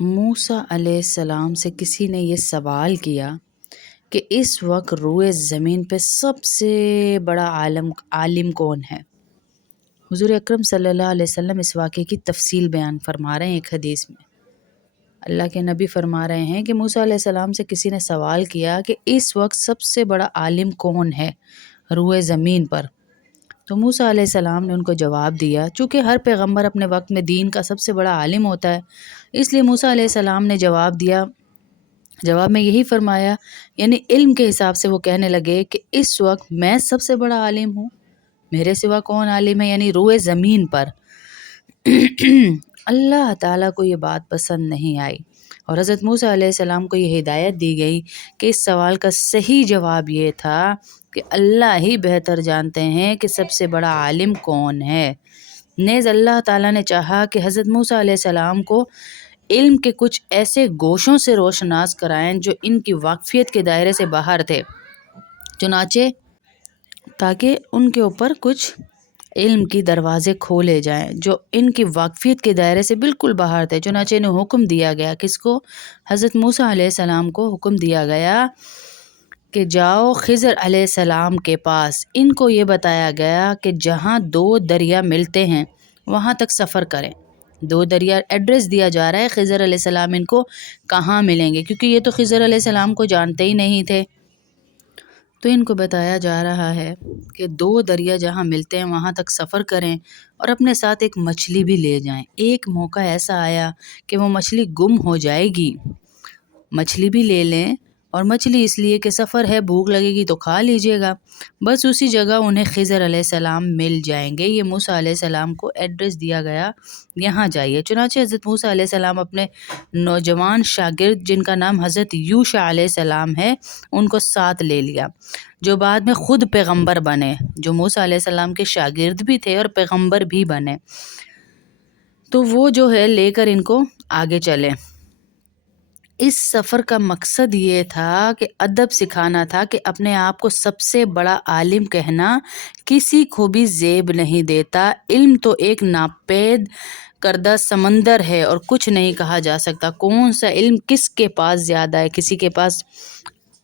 موسیٰ علیہ السلام سے کسی نے یہ سوال کیا کہ اس وقت روئے زمین پہ سب سے بڑا عالم کون ہے؟ حضور اکرم صلی اللہ علیہ وسلم اس واقعے کی تفصیل بیان فرما رہے ہیں ایک حدیث میں۔ اللہ کے نبی فرما رہے ہیں کہ موسیٰ علیہ السلام سے کسی نے سوال کیا کہ اس وقت سب سے بڑا عالم کون ہے روئے زمین پر؟ تو موسیٰ علیہ السلام نے ان کو جواب دیا، چونکہ ہر پیغمبر اپنے وقت میں دین کا سب سے بڑا عالم ہوتا ہے، اس لیے موسیٰ علیہ السلام نے جواب میں یہی فرمایا، یعنی علم کے حساب سے وہ کہنے لگے کہ اس وقت میں سب سے بڑا عالم ہوں، میرے سوا کون عالم ہے، یعنی روئے زمین پر۔ اللہ تعالیٰ کو یہ بات پسند نہیں آئی اور حضرت موسیٰ علیہ السلام کو یہ ہدایت دی گئی کہ اس سوال کا صحیح جواب یہ تھا کہ اللہ ہی بہتر جانتے ہیں کہ سب سے بڑا عالم کون ہے۔ نیز اللہ تعالیٰ نے چاہا کہ حضرت موسیٰ علیہ السلام کو علم کے کچھ ایسے گوشوں سے روشناس کرائیں جو ان کی واقفیت کے دائرے سے باہر تھے، چنانچہ تاکہ ان کے اوپر کچھ علم کی دروازے کھولے جائیں جو ان کی واقفیت کے دائرے سے بالکل باہر تھے۔ چنانچہ انہیں حکم دیا گیا، کس کو؟ حضرت موسیٰ علیہ السلام کو حکم دیا گیا کہ جاؤ خضر علیہ السلام کے پاس۔ ان کو یہ بتایا گیا کہ جہاں دو دریا ملتے ہیں وہاں تک سفر کریں۔ دو دریا ایڈریس دیا جا رہا ہے، خضر علیہ السلام ان کو کہاں ملیں گے، کیونکہ یہ تو خضر علیہ السلام کو جانتے ہی نہیں تھے۔ تو ان کو بتایا جا رہا ہے کہ دو دریا جہاں ملتے ہیں وہاں تک سفر کریں اور اپنے ساتھ ایک مچھلی بھی لے جائیں۔ ایک موقع ایسا آیا کہ وہ مچھلی گم ہو جائے گی، مچھلی بھی لے لیں، اور مچھلی اس لیے کہ سفر ہے، بھوک لگے گی تو کھا لیجئے گا۔ بس اسی جگہ انہیں خضر علیہ السلام مل جائیں گے۔ یہ موسیٰ علیہ السلام کو ایڈریس دیا گیا، یہاں جائیے۔ چنانچہ حضرت موسیٰ علیہ السلام اپنے نوجوان شاگرد جن کا نام حضرت یوشع علیہ السلام ہے ان کو ساتھ لے لیا، جو بعد میں خود پیغمبر بنے، جو موسیٰ علیہ السلام کے شاگرد بھی تھے اور پیغمبر بھی بنے۔ تو وہ جو ہے لے کر ان کو آگے چلے۔ اس سفر کا مقصد یہ تھا کہ ادب سکھانا تھا کہ اپنے آپ کو سب سے بڑا عالم کہنا کسی کو بھی زیب نہیں دیتا۔ علم تو ایک ناپید کردہ سمندر ہے اور کچھ نہیں کہا جا سکتا کون سا علم کس کے پاس زیادہ ہے۔ کسی کے پاس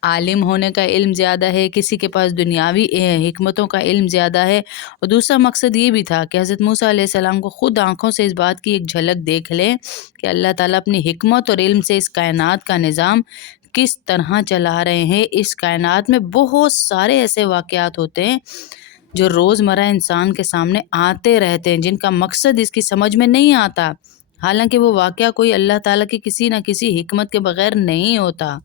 عالم ہونے کا علم زیادہ ہے، کسی کے پاس دنیاوی حکمتوں کا علم زیادہ ہے، اور دوسرا مقصد یہ بھی تھا کہ حضرت موسیٰ علیہ السلام کو خود آنکھوں سے اس بات کی ایک جھلک دیکھ لیں کہ اللہ تعالیٰ اپنی حکمت اور علم سے اس کائنات کا نظام کس طرح چلا رہے ہیں۔ اس کائنات میں بہت سارے ایسے واقعات ہوتے ہیں جو روزمرہ انسان کے سامنے آتے رہتے ہیں، جن کا مقصد اس کی سمجھ میں نہیں آتا، حالانکہ وہ واقعہ کوئی اللہ تعالیٰ کی کسی نہ کسی حکمت کے بغیر نہیں ہوتا۔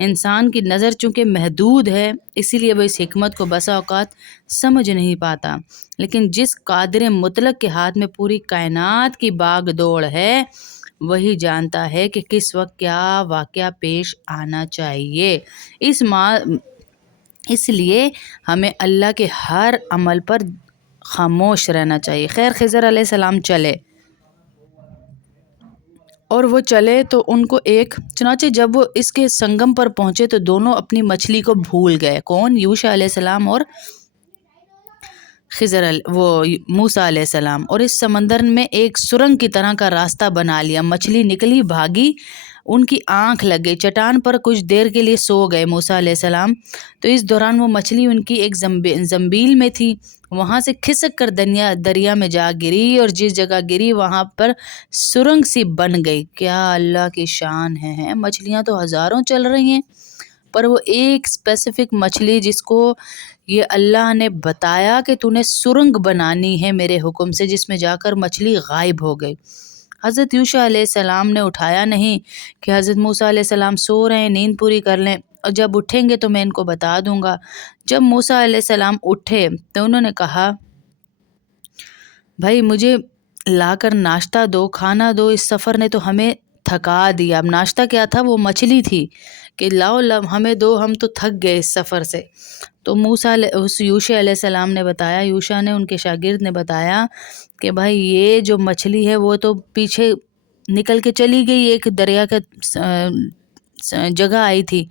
انسان کی نظر چونکہ محدود ہے، اسی لیے وہ اس حکمت کو بسا اوقات سمجھ نہیں پاتا، لیکن جس قادر مطلق کے ہاتھ میں پوری کائنات کی باغ دوڑ ہے وہی جانتا ہے کہ کس وقت کیا واقعہ پیش آنا چاہیے۔ اس لیے ہمیں اللہ کے ہر عمل پر خاموش رہنا چاہیے۔ خیر، خضر علیہ السلام چلے اور وہ چلے تو ان کو چنانچہ جب وہ اس کے سنگم پر پہنچے تو دونوں اپنی مچھلی کو بھول گئے۔ کون؟ یوشع علیہ السلام اور موسیٰ علیہ السلام، اور اس سمندر میں ایک سرنگ کی طرح کا راستہ بنا لیا۔ مچھلی نکلی، بھاگی، ان کی آنکھ لگ گئی، چٹان پر کچھ دیر کے لیے سو گئے موسیٰ علیہ السلام۔ تو اس دوران وہ مچھلی ان کی ایک زنبیل میں تھی، وہاں سے کھسک کر دریا میں جا گری، اور جس جگہ گری وہاں پر سرنگ سی بن گئی۔ کیا اللہ کی شان ہے! مچھلیاں تو ہزاروں چل رہی ہیں، پر وہ ایک اسپیسیفک مچھلی جس کو یہ اللہ نے بتایا کہ تو نے سرنگ بنانی ہے میرے حکم سے، جس میں جا کر مچھلی غائب ہو گئی۔ حضرت یوشع علیہ السلام نے اٹھایا نہیں کہ حضرت موسیٰ علیہ السلام سو رہے ہیں، نیند پوری کر لیں، اور جب اٹھیں گے تو میں ان کو بتا دوں گا۔ جب موسیٰ علیہ السلام اٹھے تو انہوں نے کہا، بھائی مجھے لا کر ناشتہ دو، کھانا دو، اس سفر نے تو ہمیں تھکا دیا۔ اب ناشتہ کیا تھا؟ وہ مچھلی تھی کہ لاؤ ہمیں دو، ہم تو تھک گئے اس سفر سے۔ تو یوشع علیہ السلام نے بتایا، یوشع نے، ان کے شاگرد نے بتایا کہ بھائی یہ جو مچھلی ہے وہ تو پیچھے نکل کے چلی گئی، ایک دریا کا جگہ آئی تھی،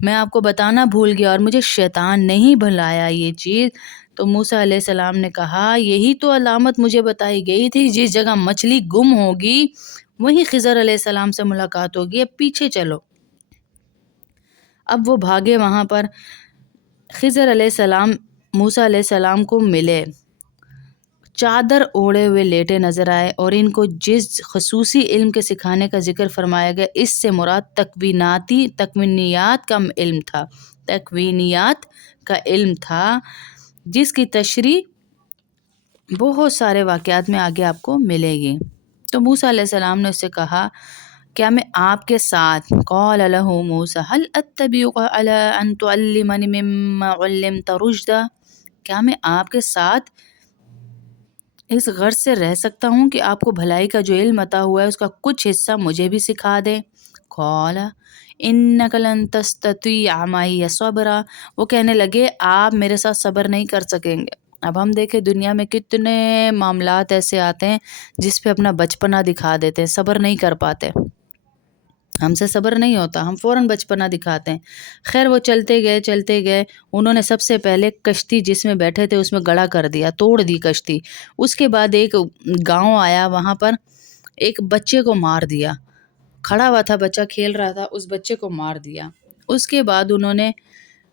میں آپ کو بتانا بھول گیا، اور مجھے شیطان نہیں بھلایا یہ چیز۔ تو موسیٰ علیہ السلام نے کہا، یہی تو علامت مجھے بتائی گئی تھی، جس جگہ مچھلی گم ہوگی وہیں خضر علیہ السلام سے ملاقات ہوگی، اب پیچھے چلو۔ اب وہ بھاگے وہاں پر، خضر علیہ السلام موسیٰ علیہ السلام کو ملے، چادر اوڑے ہوئے لیٹے نظر آئے، اور ان کو جس خصوصی علم کے سکھانے کا ذکر فرمایا گیا اس سے مراد تکوینیات کا علم تھا، تکوینیات کا علم تھا، جس کی تشریح بہت سارے واقعات میں آگے آپ کو ملے گی۔ تو موسیٰ علیہ السلام نے اس سے کہا کیا میں آپ کے ساتھ، قال لہ موسیٰ هل اتبعک علی ان تعلمنی مما علمت رشدا، کیا میں آپ کے ساتھ اس غرض سے رہ سکتا ہوں کہ آپ کو بھلائی کا جو علم عطا ہوا ہے اس کا کچھ حصہ مجھے بھی سکھا دیں؟ قال انک لن تستطیع معی صبرا، وہ کہنے لگے آپ میرے ساتھ صبر نہیں کر سکیں گے۔ اب ہم دیکھیں دنیا میں کتنے معاملات ایسے آتے ہیں جس پہ اپنا بچپنا دکھا دیتے ہیں، صبر نہیں کر پاتے، ہم سے صبر نہیں ہوتا، ہم فوراً بچپنا دکھاتے ہیں۔ خیر وہ چلتے گئے، انہوں نے سب سے پہلے کشتی جس میں بیٹھے تھے اس میں گڑا کر دیا، توڑ دی کشتی۔ اس کے بعد ایک گاؤں آیا، وہاں پر ایک بچے کو مار دیا، کھڑا ہوا تھا بچہ کھیل رہا تھا، اس بچے کو مار دیا۔ اس کے بعد انہوں نے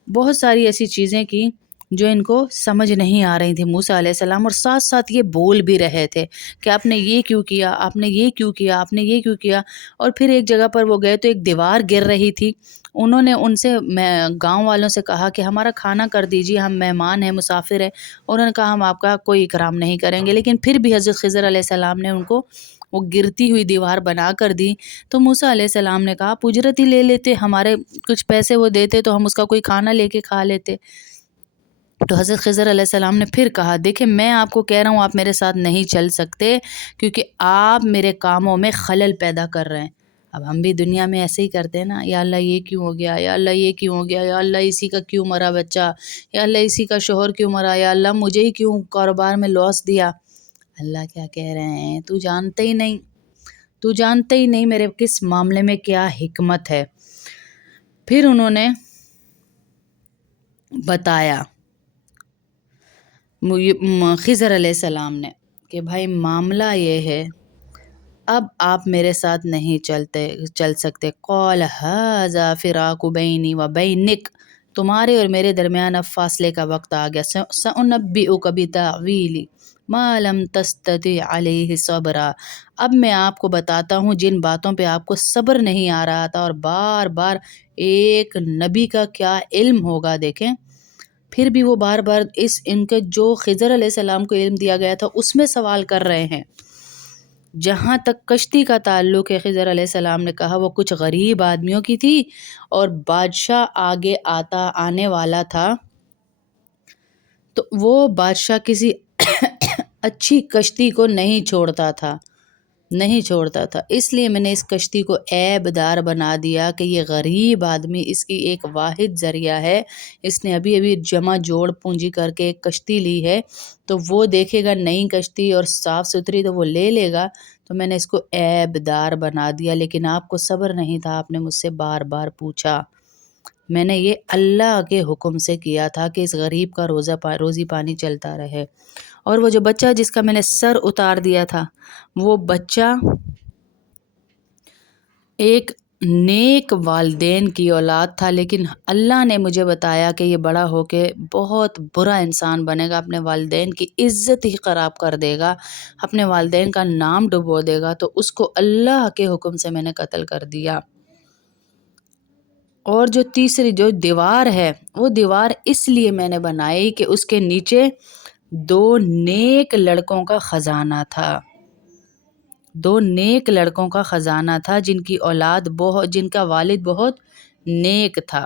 بہت ساری ایسی چیزیں کی جو ان کو سمجھ نہیں آ رہی تھی موسیٰ علیہ السلام، اور ساتھ ساتھ یہ بول بھی رہے تھے کہ آپ نے یہ کیوں کیا، آپ نے یہ کیوں کیا، آپ نے یہ کیوں کیا۔ اور پھر ایک جگہ پر وہ گئے تو ایک دیوار گر رہی تھی، انہوں نے ان سے گاؤں والوں سے کہا کہ ہمارا کھانا کر دیجیے، ہم مہمان ہیں، مسافر ہیں۔ انہوں نے کہا ہم آپ کا کوئی اکرام نہیں کریں گے، لیکن پھر بھی حضرت خضر علیہ السلام نے ان کو وہ گرتی ہوئی دیوار بنا کر دی۔ تو موسیٰ علیہ السلام نے کہا آپ اجرت ہی لے لیتے، ہمارے کچھ پیسے وہ دیتے تو ہم اس کا کوئی کھانا لے کے کھا لیتے۔ تو حضرت خضر علیہ السلام نے پھر کہا دیکھیں میں آپ کو کہہ رہا ہوں آپ میرے ساتھ نہیں چل سکتے کیونکہ آپ میرے کاموں میں خلل پیدا کر رہے ہیں۔ اب ہم بھی دنیا میں ایسے ہی کرتے ہیں نا، یا اللہ یہ کیوں ہو گیا، یا اللہ یہ کیوں ہو گیا، یا اللہ اسی کا کیوں مرا بچہ، یا اللہ اسی کا شوہر کیوں مرا، یا اللہ مجھے ہی کیوں کاروبار میں لاس دیا۔ اللہ کیا کہہ رہے ہیں، تو جانتے ہی نہیں میرے کس معاملے میں کیا حکمت ہے۔ پھر انہوں نے بتایا خضر علیہ السلام نے کہ بھائی معاملہ یہ ہے، اب آپ میرے ساتھ نہیں چل سکتے۔ قال ھذا فراق بینی و بینک، تمہارے اور میرے درمیان اب فاصلے کا وقت آ گیا۔ سأنبئک بتأویل ما لم تستطع علیہ صبرا، اب میں آپ کو بتاتا ہوں جن باتوں پہ آپ کو صبر نہیں آ رہا تھا، اور بار بار ایک نبی کا کیا علم ہوگا دیکھیں، پھر بھی وہ بار بار ان کے جو خضر علیہ السلام کو علم دیا گیا تھا اس میں سوال کر رہے ہیں۔ جہاں تک کشتی کا تعلق ہے، خضر علیہ السلام نے کہا وہ کچھ غریب آدمیوں کی تھی اور بادشاہ آگے آنے والا تھا، تو وہ بادشاہ کسی اچھی کشتی کو نہیں چھوڑتا تھا، اس لیے میں نے اس کشتی کو عیب دار بنا دیا کہ یہ غریب آدمی اس کی ایک واحد ذریعہ ہے، اس نے ابھی ابھی جمع جوڑ پونجی کر کے ایک کشتی لی ہے، تو وہ دیکھے گا نئی کشتی اور صاف ستھری تو وہ لے لے گا، تو میں نے اس کو عیب دار بنا دیا۔ لیکن آپ کو صبر نہیں تھا، آپ نے مجھ سے بار بار پوچھا، میں نے یہ اللہ کے حکم سے کیا تھا کہ اس غریب کا روزی پانی چلتا رہے۔ اور وہ جو بچہ جس کا میں نے سر اتار دیا تھا، وہ بچہ ایک نیک والدین کی اولاد تھا، لیکن اللہ نے مجھے بتایا کہ یہ بڑا ہو کے بہت برا انسان بنے گا، اپنے والدین کی عزت ہی خراب کر دے گا، اپنے والدین کا نام ڈبو دے گا، تو اس کو اللہ کے حکم سے میں نے قتل کر دیا۔ اور جو تیسری جو دیوار ہے، وہ دیوار اس لیے میں نے بنائی کہ اس کے نیچے 2 نیک لڑکوں کا خزانہ تھا، 2 نیک لڑکوں کا خزانہ تھا جن کی اولاد جن کا والد بہت نیک تھا،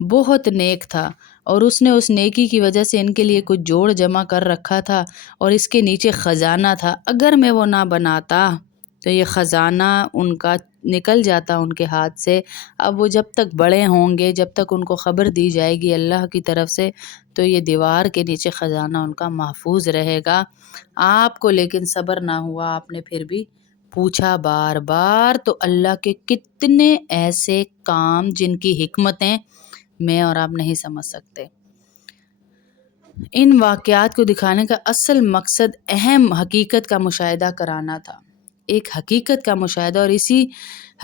بہت نیک تھا، اور اس نے اس نیکی کی وجہ سے ان کے لیے کچھ جوڑ جمع کر رکھا تھا، اور اس کے نیچے خزانہ تھا۔ اگر میں وہ نہ بناتا تو یہ خزانہ ان کا نکل جاتا ان کے ہاتھ سے۔ اب وہ جب تک بڑے ہوں گے، جب تک ان کو خبر دی جائے گی اللہ کی طرف سے، تو یہ دیوار کے نیچے خزانہ ان کا محفوظ رہے گا۔ آپ کو لیکن صبر نہ ہوا، آپ نے پھر بھی پوچھا بار بار، تو اللہ کے کتنے ایسے کام جن کی حکمتیں میں اور آپ نہیں سمجھ سکتے۔ ان واقعات کو دکھانے کا اصل مقصد اہم حقیقت کا مشاہدہ کرانا تھا، ایک حقیقت کا مشاہدہ، اور اسی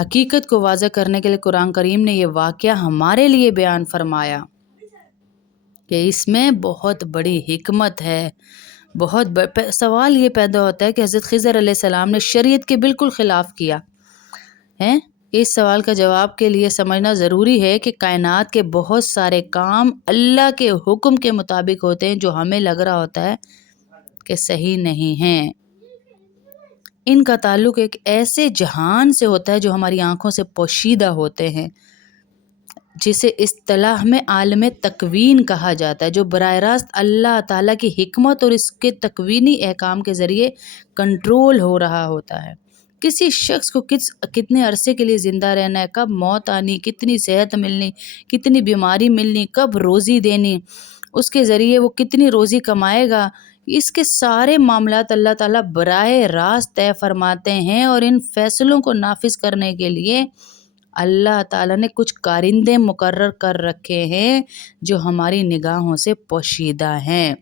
حقیقت کو واضح کرنے کے لیے قرآن کریم نے یہ واقعہ ہمارے لیے بیان فرمایا کہ اس میں بہت بڑی حکمت ہے۔ سوال یہ پیدا ہوتا ہے کہ حضرت خضر علیہ السلام نے شریعت کے بالکل خلاف کیا ہے۔ اس سوال کا جواب کے لیے سمجھنا ضروری ہے کہ کائنات کے بہت سارے کام اللہ کے حکم کے مطابق ہوتے ہیں جو ہمیں لگ رہا ہوتا ہے کہ صحیح نہیں ہیں۔ ان کا تعلق ایک ایسے جہان سے ہوتا ہے جو ہماری آنکھوں سے پوشیدہ ہوتے ہیں، جسے اصطلاح میں عالم تکوین کہا جاتا ہے، جو براہ راست اللہ تعالیٰ کی حکمت اور اس کے تکوینی احکام کے ذریعے کنٹرول ہو رہا ہوتا ہے۔ کسی شخص کو کتنے عرصے کے لیے زندہ رہنا ہے، کب موت آنی، کتنی صحت ملنی، کتنی بیماری ملنی، کب روزی دینی، اس کے ذریعے وہ کتنی روزی کمائے گا، اس کے سارے معاملات اللہ تعالیٰ براہ راست طے فرماتے ہیں، اور ان فیصلوں کو نافذ کرنے کے لیے اللہ تعالیٰ نے کچھ کارندے مقرر کر رکھے ہیں جو ہماری نگاہوں سے پوشیدہ ہیں۔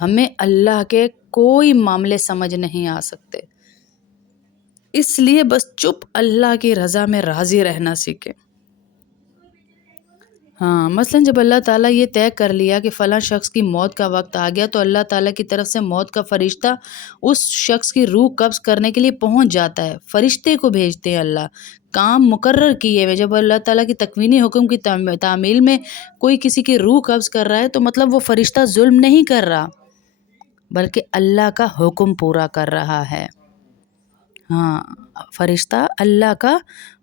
ہمیں اللہ کے کوئی معاملے سمجھ نہیں آ سکتے، اس لیے بس چپ اللہ کی رضا میں راضی رہنا سیکھیں۔ مثلاً جب اللہ تعالیٰ یہ طے کر لیا کہ فلاں شخص کی موت کا وقت آ گیا، تو اللہ تعالیٰ کی طرف سے موت کا فرشتہ اس شخص کی روح قبض کرنے کے لیے پہنچ جاتا ہے، فرشتے کو بھیجتے ہیں اللہ، کام مقرر کیے ہوئے۔ جب اللہ تعالیٰ کی تکوینی حکم کی تعمیل میں کوئی کسی کی روح قبض کر رہا ہے تو مطلب وہ فرشتہ ظلم نہیں کر رہا، بلکہ اللہ کا حکم پورا کر رہا ہے۔ فرشتہ اللہ کا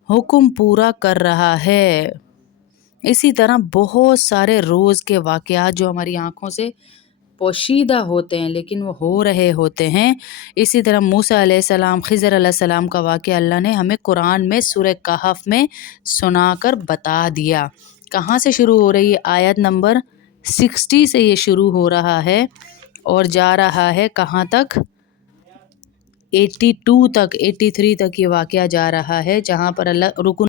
حکم پورا کر رہا ہے۔ اسی طرح بہت سارے روز کے واقعات جو ہماری آنکھوں سے پوشیدہ ہوتے ہیں لیکن وہ ہو رہے ہوتے ہیں۔ اسی طرح موسیٰ علیہ السلام، خضر علیہ السلام کا واقعہ اللہ نے ہمیں قرآن میں سورہ کہف میں سنا کر بتا دیا۔ کہاں سے شروع ہو رہی ہے؟ آیت نمبر 60 سے یہ شروع ہو رہا ہے اور جا رہا ہے کہاں تک؟ 82 تک، 83 تک یہ واقعہ جا رہا ہے، جہاں پر اللہ رکن